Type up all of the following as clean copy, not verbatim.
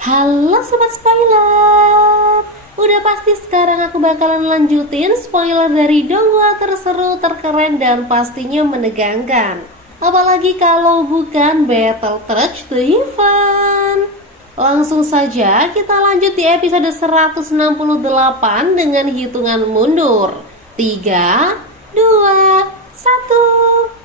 Halo Sobat Spoiler. Udah pasti sekarang aku bakalan lanjutin spoiler dari donghua terseru, terkeren, dan pastinya menegangkan. Apalagi kalau bukan Battle Touch the Heaven. Langsung saja kita lanjut di episode 168 dengan hitungan mundur. 3, 2, 1.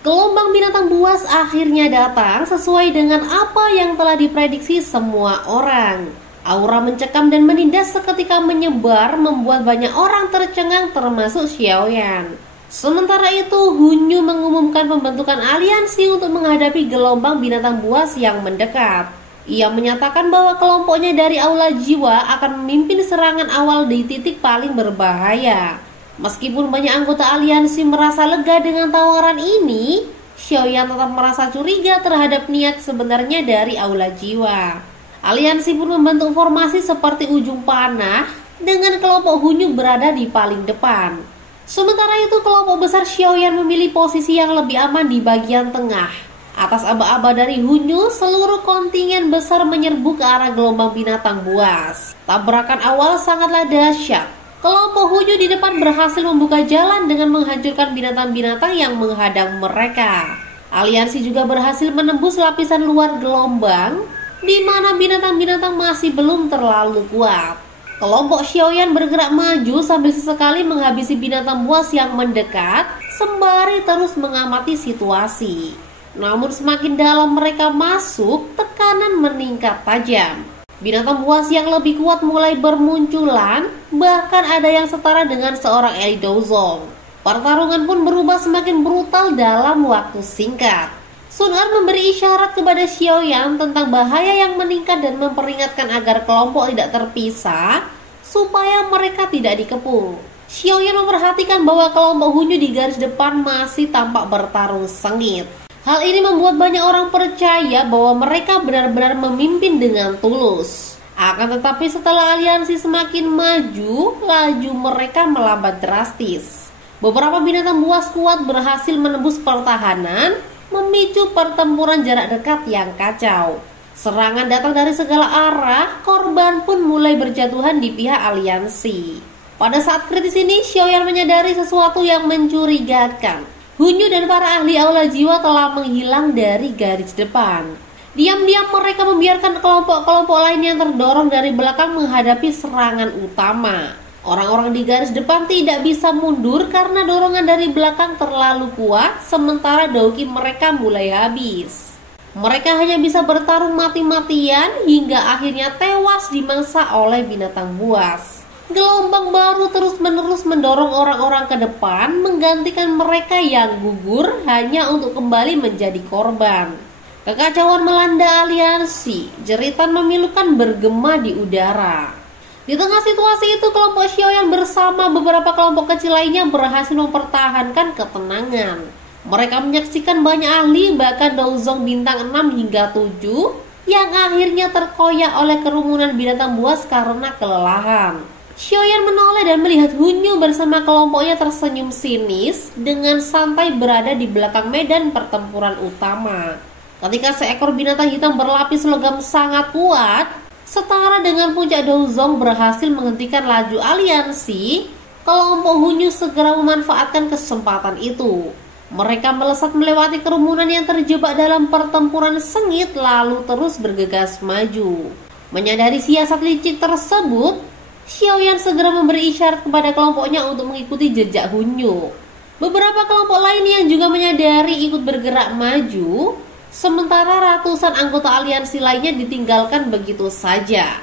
Gelombang binatang buas akhirnya datang sesuai dengan apa yang telah diprediksi semua orang. Aura mencekam dan menindas seketika menyebar, membuat banyak orang tercengang termasuk Xiaoyan. Sementara itu, Hunyu mengumumkan pembentukan aliansi untuk menghadapi gelombang binatang buas yang mendekat. Ia menyatakan bahwa kelompoknya dari Aula Jiwa akan memimpin serangan awal di titik paling berbahaya. Meskipun banyak anggota aliansi merasa lega dengan tawaran ini, Xiaoyan tetap merasa curiga terhadap niat sebenarnya dari Aula Jiwa. Aliansi pun membentuk formasi seperti ujung panah dengan kelompok Hunyu berada di paling depan. Sementara itu kelompok besar Xiaoyan memilih posisi yang lebih aman di bagian tengah. Atas aba-aba dari Hunyu, seluruh kontingen besar menyerbu ke arah gelombang binatang buas. Tabrakan awal sangatlah dahsyat. Kelompok Hunyu di depan berhasil membuka jalan dengan menghancurkan binatang-binatang yang menghadang mereka. Aliansi juga berhasil menembus lapisan luar gelombang, di mana binatang-binatang masih belum terlalu kuat. Kelompok Xiaoyan bergerak maju sambil sesekali menghabisi binatang buas yang mendekat, sembari terus mengamati situasi. Namun semakin dalam mereka masuk, tekanan meningkat tajam. Binatang buas yang lebih kuat mulai bermunculan, bahkan ada yang setara dengan seorang Eli Dozong. Pertarungan pun berubah semakin brutal dalam waktu singkat. Sun Er memberi isyarat kepada Xiaoyan tentang bahaya yang meningkat dan memperingatkan agar kelompok tidak terpisah, supaya mereka tidak dikepung. Xiaoyan memperhatikan bahwa kelompok Hunyu di garis depan masih tampak bertarung sengit. Hal ini membuat banyak orang percaya bahwa mereka benar-benar memimpin dengan tulus. Akan tetapi setelah aliansi semakin maju, laju mereka melambat drastis. Beberapa binatang buas kuat berhasil menembus pertahanan, memicu pertempuran jarak dekat yang kacau. Serangan datang dari segala arah, korban pun mulai berjatuhan di pihak aliansi. Pada saat kritis ini, Xiaoyan menyadari sesuatu yang mencurigakan. Hunyu dan para ahli Aula Jiwa telah menghilang dari garis depan. Diam-diam mereka membiarkan kelompok-kelompok lain yang terdorong dari belakang menghadapi serangan utama. Orang-orang di garis depan tidak bisa mundur karena dorongan dari belakang terlalu kuat, sementara dauki mereka mulai habis. Mereka hanya bisa bertarung mati-matian hingga akhirnya tewas dimangsa oleh binatang buas. Gelombang baru terus-menerus mendorong orang-orang ke depan, menggantikan mereka yang gugur hanya untuk kembali menjadi korban. Kekacauan melanda aliansi, jeritan memilukan bergema di udara. Di tengah situasi itu, kelompok Xiaoyan bersama beberapa kelompok kecil lainnya berhasil mempertahankan ketenangan. Mereka menyaksikan banyak ahli, bahkan Dozong bintang 6 hingga 7, yang akhirnya terkoyak oleh kerumunan binatang buas karena kelelahan. Xiaoyan menoleh dan melihat Hunyu bersama kelompoknya tersenyum sinis dengan santai berada di belakang medan pertempuran utama. Ketika seekor binatang hitam berlapis logam sangat kuat, setara dengan puncak Dozong berhasil menghentikan laju aliansi, kelompok Hunyu segera memanfaatkan kesempatan itu. Mereka melesat melewati kerumunan yang terjebak dalam pertempuran sengit lalu terus bergegas maju. Menyadari siasat licik tersebut, Xiaoyan segera memberi isyarat kepada kelompoknya untuk mengikuti jejak Hunyu. Beberapa kelompok lain yang juga menyadari ikut bergerak maju, sementara ratusan anggota aliansi lainnya ditinggalkan begitu saja.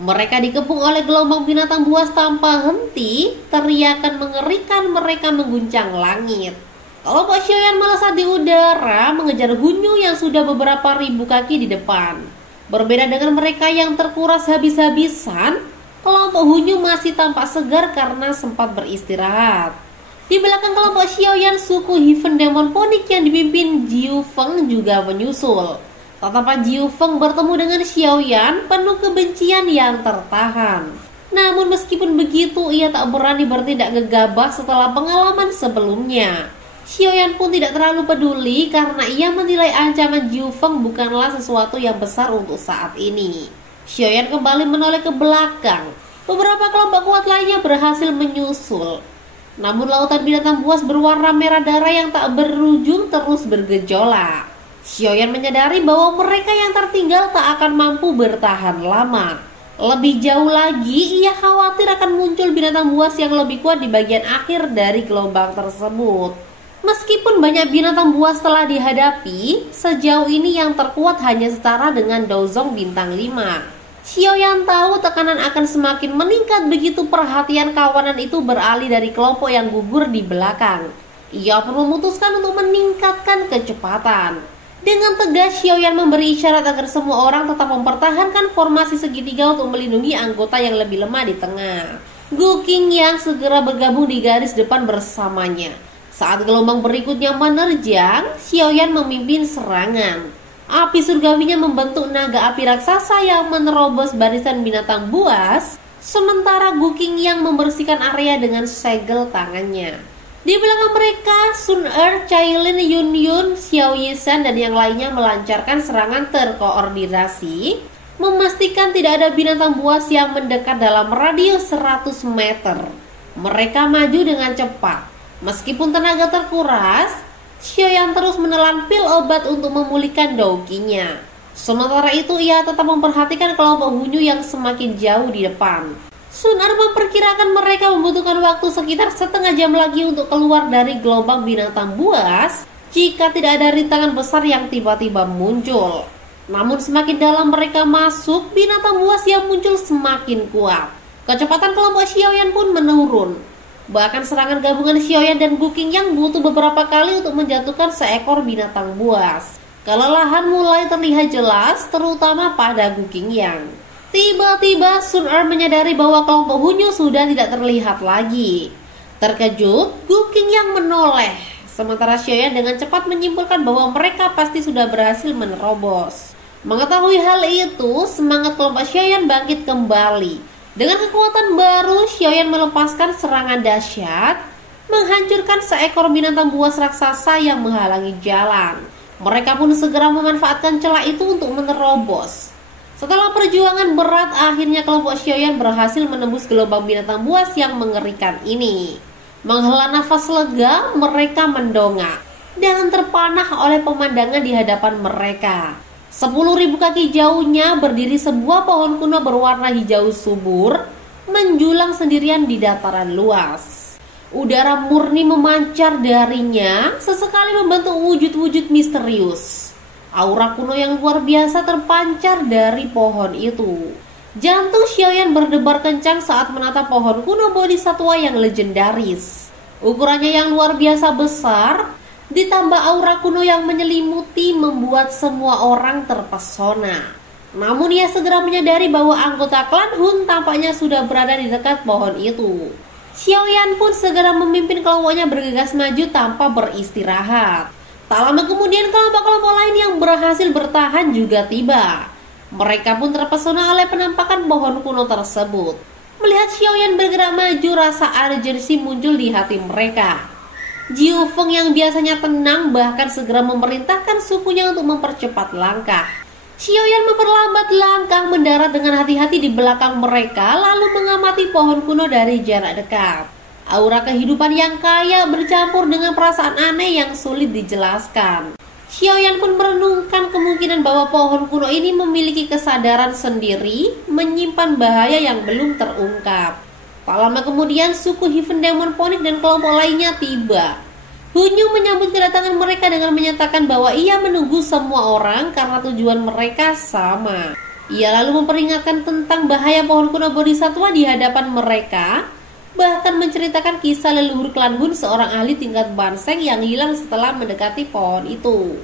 Mereka dikepung oleh gelombang binatang buas tanpa henti, teriakan mengerikan mereka mengguncang langit. Kelompok Xiaoyan melesat di udara mengejar Hunyu yang sudah beberapa ribu kaki di depan. Berbeda dengan mereka yang terkuras habis-habisan, kelompok Hunyu masih tampak segar karena sempat beristirahat. Di belakang kelompok Xiaoyan, suku Heaven Demon Phoenix yang dipimpin Jiu Feng juga menyusul. Tatapan Jiu Feng bertemu dengan Xiaoyan penuh kebencian yang tertahan. Namun meskipun begitu, ia tak berani bertindak gegabah setelah pengalaman sebelumnya. Xiaoyan pun tidak terlalu peduli karena ia menilai ancaman Jiu Feng bukanlah sesuatu yang besar untuk saat ini. Xiaoyan kembali menoleh ke belakang. Beberapa kelompok kuat lainnya berhasil menyusul. Namun lautan binatang buas berwarna merah darah yang tak berujung terus bergejolak. Xiaoyan menyadari bahwa mereka yang tertinggal tak akan mampu bertahan lama. Lebih jauh lagi, ia khawatir akan muncul binatang buas yang lebih kuat di bagian akhir dari gelombang tersebut. Meskipun banyak binatang buas telah dihadapi, sejauh ini yang terkuat hanya setara dengan Dozong bintang 5. Xiaoyan tahu tekanan akan semakin meningkat begitu perhatian kawanan itu beralih dari kelompok yang gugur di belakang. Ia pun memutuskan untuk meningkatkan kecepatan. Dengan tegas, Xiaoyan memberi isyarat agar semua orang tetap mempertahankan formasi segitiga untuk melindungi anggota yang lebih lemah di tengah. Gu Qingyang segera bergabung di garis depan bersamanya. Saat gelombang berikutnya menerjang, Xiaoyan memimpin serangan. Api surgawinya membentuk naga api raksasa yang menerobos barisan binatang buas, sementara Gu Qingyang membersihkan area dengan segel tangannya. Di belakang mereka, Sun Er, Cailin, Yun Yun, Xiao Yishan dan yang lainnya melancarkan serangan terkoordinasi, memastikan tidak ada binatang buas yang mendekat dalam radius 100 meter. Mereka maju dengan cepat. Meskipun tenaga terkuras, Xiaoyan terus menelan pil obat untuk memulihkan dauqinya. Sementara itu ia tetap memperhatikan kelompok Hunyu yang semakin jauh di depan. Sun Er memperkirakan mereka membutuhkan waktu sekitar setengah jam lagi untuk keluar dari gelombang binatang buas jika tidak ada rintangan besar yang tiba-tiba muncul. Namun semakin dalam mereka masuk, binatang buas yang muncul semakin kuat. Kecepatan kelompok Xiaoyan pun menurun. Bahkan serangan gabungan Xiaoyan dan Gu Qingyang butuh beberapa kali untuk menjatuhkan seekor binatang buas. Kelelahan mulai terlihat jelas, terutama pada Gu Qingyang. Tiba-tiba Sun Er menyadari bahwa kelompok Hunyu sudah tidak terlihat lagi. Terkejut, Gu Qingyang menoleh, sementara Xiaoyan dengan cepat menyimpulkan bahwa mereka pasti sudah berhasil menerobos. Mengetahui hal itu, semangat kelompok Xiaoyan bangkit kembali. Dengan kekuatan baru, Xiaoyan melepaskan serangan dahsyat, menghancurkan seekor binatang buas raksasa yang menghalangi jalan. Mereka pun segera memanfaatkan celah itu untuk menerobos. Setelah perjuangan berat, akhirnya kelompok Xiaoyan berhasil menembus gelombang binatang buas yang mengerikan ini. Menghela nafas lega, mereka mendongak dan terpanah oleh pemandangan di hadapan mereka. 10.000 kaki jauhnya berdiri sebuah pohon kuno berwarna hijau subur, menjulang sendirian di dataran luas. Udara murni memancar darinya, sesekali membentuk wujud-wujud misterius. Aura kuno yang luar biasa terpancar dari pohon itu. Jantung Xiaoyan berdebar kencang saat menatap pohon kuno bodhisatwa yang legendaris. Ukurannya yang luar biasa besar, ditambah aura kuno yang menyelimuti membuat semua orang terpesona. Namun ia segera menyadari bahwa anggota klan Hun tampaknya sudah berada di dekat pohon itu. Xiaoyan pun segera memimpin kelompoknya bergegas maju tanpa beristirahat. Tak lama kemudian kelompok-kelompok lain yang berhasil bertahan juga tiba. Mereka pun terpesona oleh penampakan pohon kuno tersebut. Melihat Xiaoyan bergerak maju, rasa urgensi muncul di hati mereka. Jiu Feng yang biasanya tenang bahkan segera memerintahkan sukunya untuk mempercepat langkah. Xiaoyan memperlambat langkah, mendarat dengan hati-hati di belakang mereka, lalu mengamati pohon kuno dari jarak dekat. Aura kehidupan yang kaya bercampur dengan perasaan aneh yang sulit dijelaskan. Xiaoyan pun merenungkan kemungkinan bahwa pohon kuno ini memiliki kesadaran sendiri, menyimpan bahaya yang belum terungkap. Tak lama kemudian suku Heaven Demon Phoenix dan kelompok lainnya tiba. Hunyu menyambut kedatangan mereka dengan menyatakan bahwa ia menunggu semua orang karena tujuan mereka sama. Ia lalu memperingatkan tentang bahaya pohon kuno bodhisatwa di hadapan mereka, bahkan menceritakan kisah leluhur klan Hun, seorang ahli tingkat Banseng yang hilang setelah mendekati pohon itu.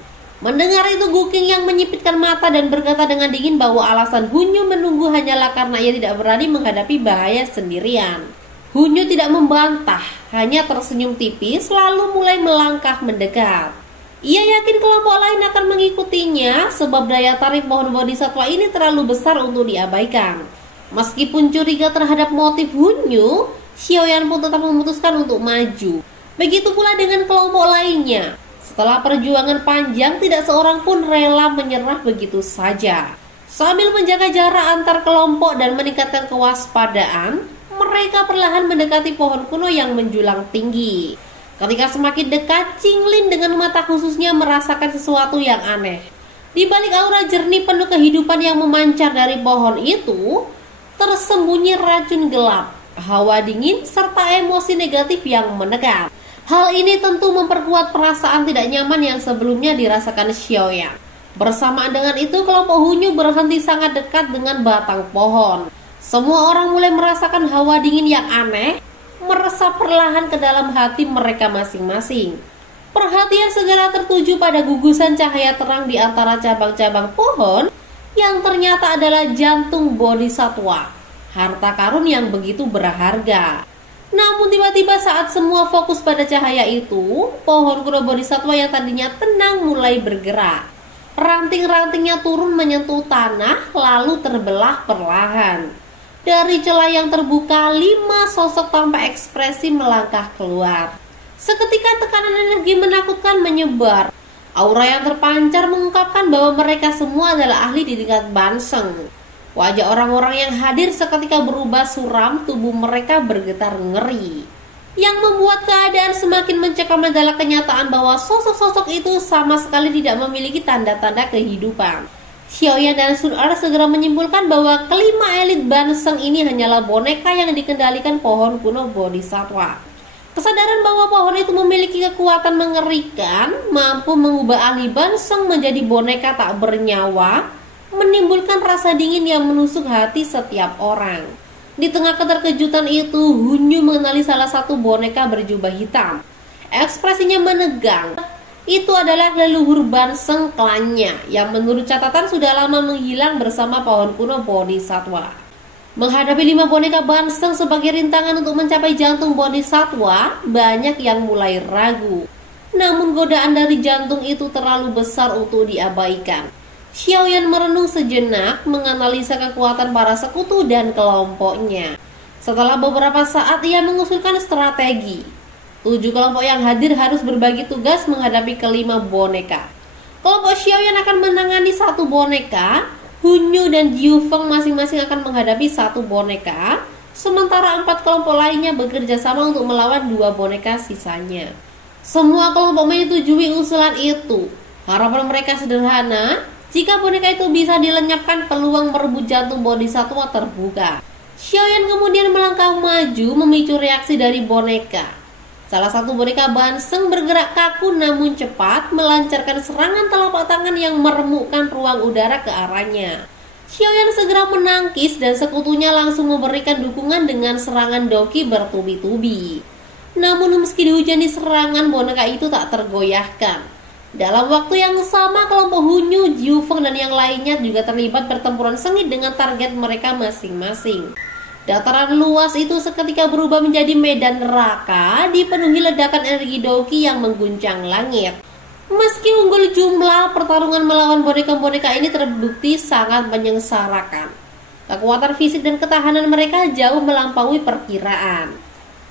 Mendengar itu, Gu Qingyang menyipitkan mata dan berkata dengan dingin bahwa alasan Hunyu menunggu hanyalah karena ia tidak berani menghadapi bahaya sendirian. Hunyu tidak membantah, hanya tersenyum tipis lalu mulai melangkah mendekat. Ia yakin kelompok lain akan mengikutinya sebab daya tarik pohon bodhisatwa ini terlalu besar untuk diabaikan. Meskipun curiga terhadap motif Hunyu, Xiaoyan pun tetap memutuskan untuk maju. Begitu pula dengan kelompok lainnya. Setelah perjuangan panjang, tidak seorang pun rela menyerah begitu saja. Sambil menjaga jarak antar kelompok dan meningkatkan kewaspadaan, mereka perlahan mendekati pohon kuno yang menjulang tinggi. Ketika semakin dekat, Cinglin dengan mata khususnya merasakan sesuatu yang aneh. Di balik aura jernih penuh kehidupan yang memancar dari pohon itu, tersembunyi racun gelap, hawa dingin, serta emosi negatif yang menekan. Hal ini tentu memperkuat perasaan tidak nyaman yang sebelumnya dirasakan Xiaoyan. Bersamaan dengan itu, kelompok Hunyu berhenti sangat dekat dengan batang pohon. Semua orang mulai merasakan hawa dingin yang aneh, meresap perlahan ke dalam hati mereka masing-masing. Perhatian segera tertuju pada gugusan cahaya terang di antara cabang-cabang pohon yang ternyata adalah jantung bodhisatwa, harta karun yang begitu berharga. Namun tiba-tiba saat semua fokus pada cahaya itu, pohon kuno bodhisatwa yang tadinya tenang mulai bergerak. Ranting-rantingnya turun menyentuh tanah lalu terbelah perlahan. Dari celah yang terbuka, 5 sosok tanpa ekspresi melangkah keluar. Seketika tekanan energi menakutkan menyebar. Aura yang terpancar mengungkapkan bahwa mereka semua adalah ahli di tingkat Banseng. Wajah orang-orang yang hadir seketika berubah suram, tubuh mereka bergetar ngeri. Yang membuat keadaan semakin mencekam adalah kenyataan bahwa sosok-sosok itu sama sekali tidak memiliki tanda-tanda kehidupan. Xiaoyan dan Sun Er segera menyimpulkan bahwa kelima elit Banseng ini hanyalah boneka yang dikendalikan pohon kuno bodhisatwa. Kesadaran bahwa pohon itu memiliki kekuatan mengerikan, mampu mengubah ahli Banseng menjadi boneka tak bernyawa, menimbulkan rasa dingin yang menusuk hati setiap orang. Di tengah keterkejutan itu, Hunyu mengenali salah satu boneka berjubah hitam. Ekspresinya menegang. Itu adalah leluhur Banseng klannya, yang menurut catatan sudah lama menghilang bersama pohon kuno bodhisatwa. Menghadapi 5 boneka Banseng sebagai rintangan untuk mencapai jantung bodhisatwa, banyak yang mulai ragu. Namun godaan dari jantung itu terlalu besar untuk diabaikan. Xiaoyan merenung sejenak, menganalisa kekuatan para sekutu dan kelompoknya. Setelah beberapa saat, ia mengusulkan strategi. 7 kelompok yang hadir harus berbagi tugas menghadapi kelima boneka. Kelompok Xiaoyan akan menangani 1 boneka, Hunyu dan Jiu Feng masing-masing akan menghadapi 1 boneka, sementara 4 kelompok lainnya bekerja sama untuk melawan 2 boneka sisanya. Semua kelompok menyetujui usulan itu. Harapan mereka sederhana, jika boneka itu bisa dilenyapkan, peluang merebut jantung bodhisatwa terbuka. Xiaoyan kemudian melangkah maju memicu reaksi dari boneka. Salah satu boneka Banseng bergerak kaku namun cepat, melancarkan serangan telapak tangan yang meremukkan ruang udara ke arahnya. Xiaoyan segera menangkis dan sekutunya langsung memberikan dukungan dengan serangan doki bertubi-tubi. Namun meski dihujani serangan, boneka itu tak tergoyahkan. Dalam waktu yang sama, kelompok Hunyu, Jiu Feng dan yang lainnya juga terlibat pertempuran sengit dengan target mereka masing-masing. Dataran luas itu seketika berubah menjadi medan neraka, dipenuhi ledakan energi doki yang mengguncang langit. Meski unggul jumlah, pertarungan melawan boneka-boneka ini terbukti sangat menyengsarakan. Kekuatan fisik dan ketahanan mereka jauh melampaui perkiraan.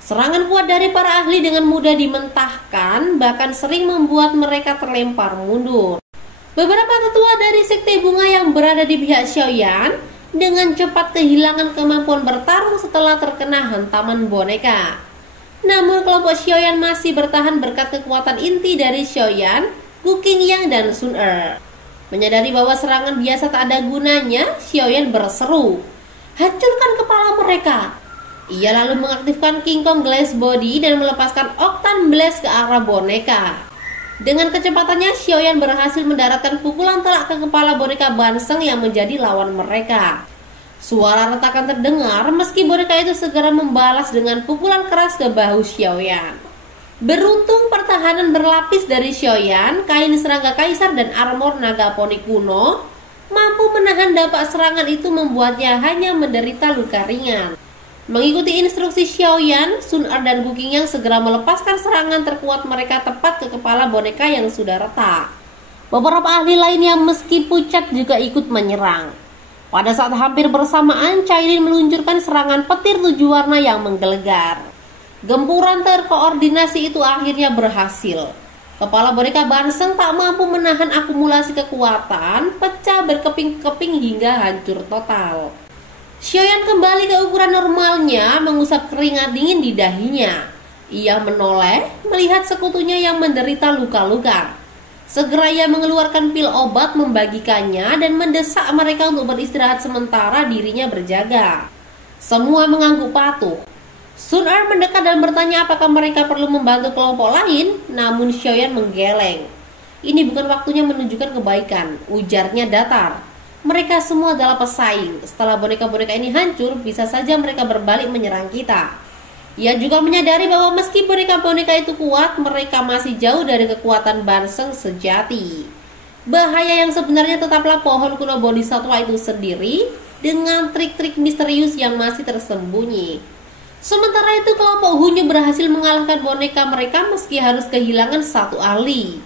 Serangan kuat dari para ahli dengan mudah dimentahkan, bahkan sering membuat mereka terlempar mundur. Beberapa tetua dari sekte bunga yang berada di pihak Xiaoyan dengan cepat kehilangan kemampuan bertarung setelah terkena hantaman boneka. Namun kelompok Xiaoyan masih bertahan berkat kekuatan inti dari Xiaoyan, Gu Qingyang dan Sun Er. Menyadari bahwa serangan biasa tak ada gunanya, Xiaoyan berseru, "Hancurkan kepala mereka!" Ia lalu mengaktifkan King Kong Glass Body dan melepaskan Octan Blast ke arah boneka. Dengan kecepatannya, Xiaoyan berhasil mendaratkan pukulan telak ke kepala boneka Banseng yang menjadi lawan mereka. Suara retakan terdengar meski boneka itu segera membalas dengan pukulan keras ke bahu Xiaoyan. Beruntung pertahanan berlapis dari Xiaoyan, kain serangga kaisar dan armor naga poni kuno mampu menahan dampak serangan itu, membuatnya hanya menderita luka ringan. Mengikuti instruksi Xiaoyan, Sun Er dan Gu Qingyang segera melepaskan serangan terkuat mereka tepat ke kepala boneka yang sudah retak. Beberapa ahli lain yang meski pucat juga ikut menyerang. Pada saat hampir bersamaan, Cailin meluncurkan serangan petir 7 warna yang menggelegar. Gempuran terkoordinasi itu akhirnya berhasil. Kepala boneka Banseng tak mampu menahan akumulasi kekuatan, pecah berkeping-keping hingga hancur total. Xiaoyan kembali ke ukuran normalnya, mengusap keringat dingin di dahinya. Ia menoleh melihat sekutunya yang menderita luka-luka. Segera ia mengeluarkan pil obat, membagikannya dan mendesak mereka untuk beristirahat sementara dirinya berjaga. Semua mengangguk patuh. Sun Er mendekat dan bertanya apakah mereka perlu membantu kelompok lain, namun Xiaoyan menggeleng. Ini bukan waktunya menunjukkan kebaikan, ujarnya datar. Mereka semua adalah pesaing. Setelah boneka-boneka ini hancur, bisa saja mereka berbalik menyerang kita. Ia juga menyadari bahwa meski boneka-boneka itu kuat, mereka masih jauh dari kekuatan Banseng sejati. Bahaya yang sebenarnya tetaplah pohon kuno bodhisattva itu sendiri, dengan trik-trik misterius yang masih tersembunyi. Sementara itu kelompok Hunyu berhasil mengalahkan boneka mereka meski harus kehilangan satu ahli.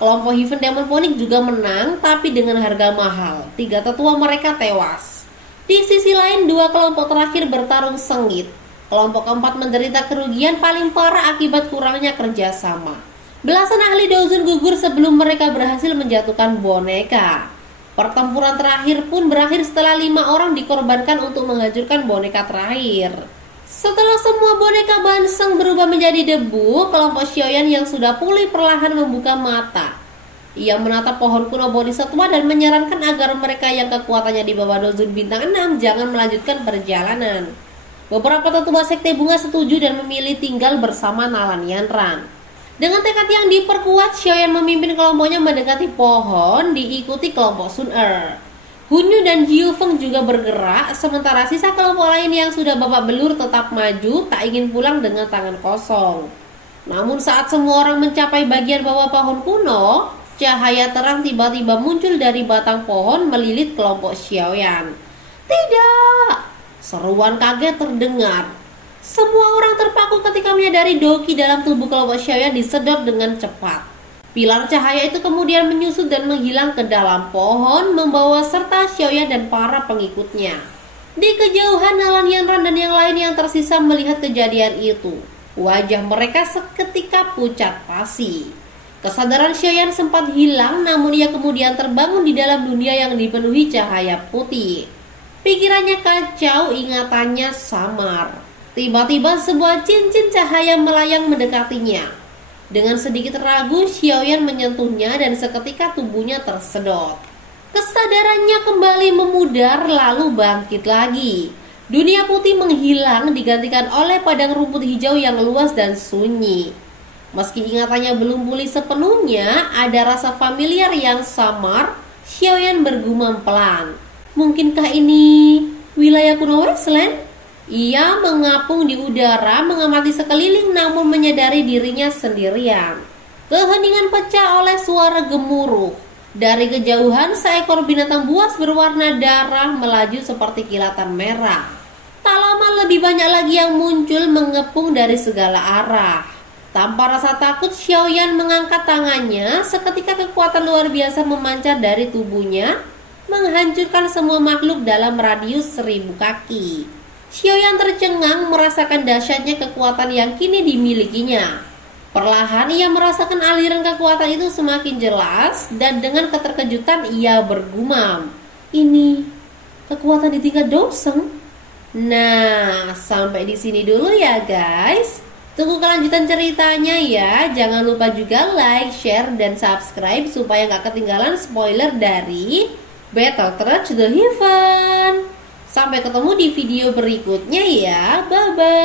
Kelompok Heaven Demonic juga menang tapi dengan harga mahal. 3 tetua mereka tewas. Di sisi lain 2 kelompok terakhir bertarung sengit. Kelompok keempat menderita kerugian paling parah akibat kurangnya kerjasama. Belasan ahli Dozun gugur sebelum mereka berhasil menjatuhkan boneka. Pertempuran terakhir pun berakhir setelah 5 orang dikorbankan untuk menghancurkan boneka terakhir. Setelah semua boneka Banseng berubah menjadi debu, kelompok Xiaoyan yang sudah pulih perlahan membuka mata. Ia menatap pohon kuno bodhisattva dan menyarankan agar mereka yang kekuatannya di bawah Dozun bintang 6 jangan melanjutkan perjalanan. Beberapa tetua sekte bunga setuju dan memilih tinggal bersama Nalan Yanran. Dengan tekad yang diperkuat, Xiaoyan memimpin kelompoknya mendekati pohon, diikuti kelompok Sun Er. Hunyu dan Jiu Feng juga bergerak, sementara sisa kelompok lain yang sudah babak belur tetap maju, tak ingin pulang dengan tangan kosong. Namun saat semua orang mencapai bagian bawah pohon kuno, cahaya terang tiba-tiba muncul dari batang pohon melilit kelompok Xiaoyan. Tidak! Seruan kaget terdengar. Semua orang terpaku ketika menyadari Doki dalam tubuh kelompok Xiaoyan disedot dengan cepat. Pilar cahaya itu kemudian menyusut dan menghilang ke dalam pohon, membawa serta Xiaoyan dan para pengikutnya. Di kejauhan Nalan Yanran dan yang lain yang tersisa melihat kejadian itu. Wajah mereka seketika pucat pasi. Kesadaran Xiaoyan sempat hilang, namun ia kemudian terbangun di dalam dunia yang dipenuhi cahaya putih. Pikirannya kacau, ingatannya samar. Tiba-tiba sebuah cincin cahaya melayang mendekatinya. Dengan sedikit ragu, Xiaoyan menyentuhnya dan seketika tubuhnya tersedot. Kesadarannya kembali memudar lalu bangkit lagi. Dunia putih menghilang digantikan oleh padang rumput hijau yang luas dan sunyi. Meski ingatannya belum pulih sepenuhnya, ada rasa familiar yang samar. Xiaoyan bergumam pelan. Mungkinkah ini wilayah kuno Westland? Ia mengapung di udara, mengamati sekeliling namun menyadari dirinya sendirian. Keheningan pecah oleh suara gemuruh. Dari kejauhan, seekor binatang buas berwarna darah melaju seperti kilatan merah. Tak lama lebih banyak lagi yang muncul mengepung dari segala arah. Tanpa rasa takut, Xiaoyan mengangkat tangannya. Seketika kekuatan luar biasa memancar dari tubuhnya, menghancurkan semua makhluk dalam radius 1000 kaki. Xiaoyan tercengang merasakan dahsyatnya kekuatan yang kini dimilikinya. Perlahan ia merasakan aliran kekuatan itu semakin jelas dan dengan keterkejutan ia bergumam, "Ini kekuatan di tingkat Doseng?" Nah, sampai di sini dulu ya guys. Tunggu kelanjutan ceritanya ya. Jangan lupa juga like, share, dan subscribe supaya nggak ketinggalan spoiler dari Battle Trust the Heaven. Sampai ketemu di video berikutnya ya. Bye-bye.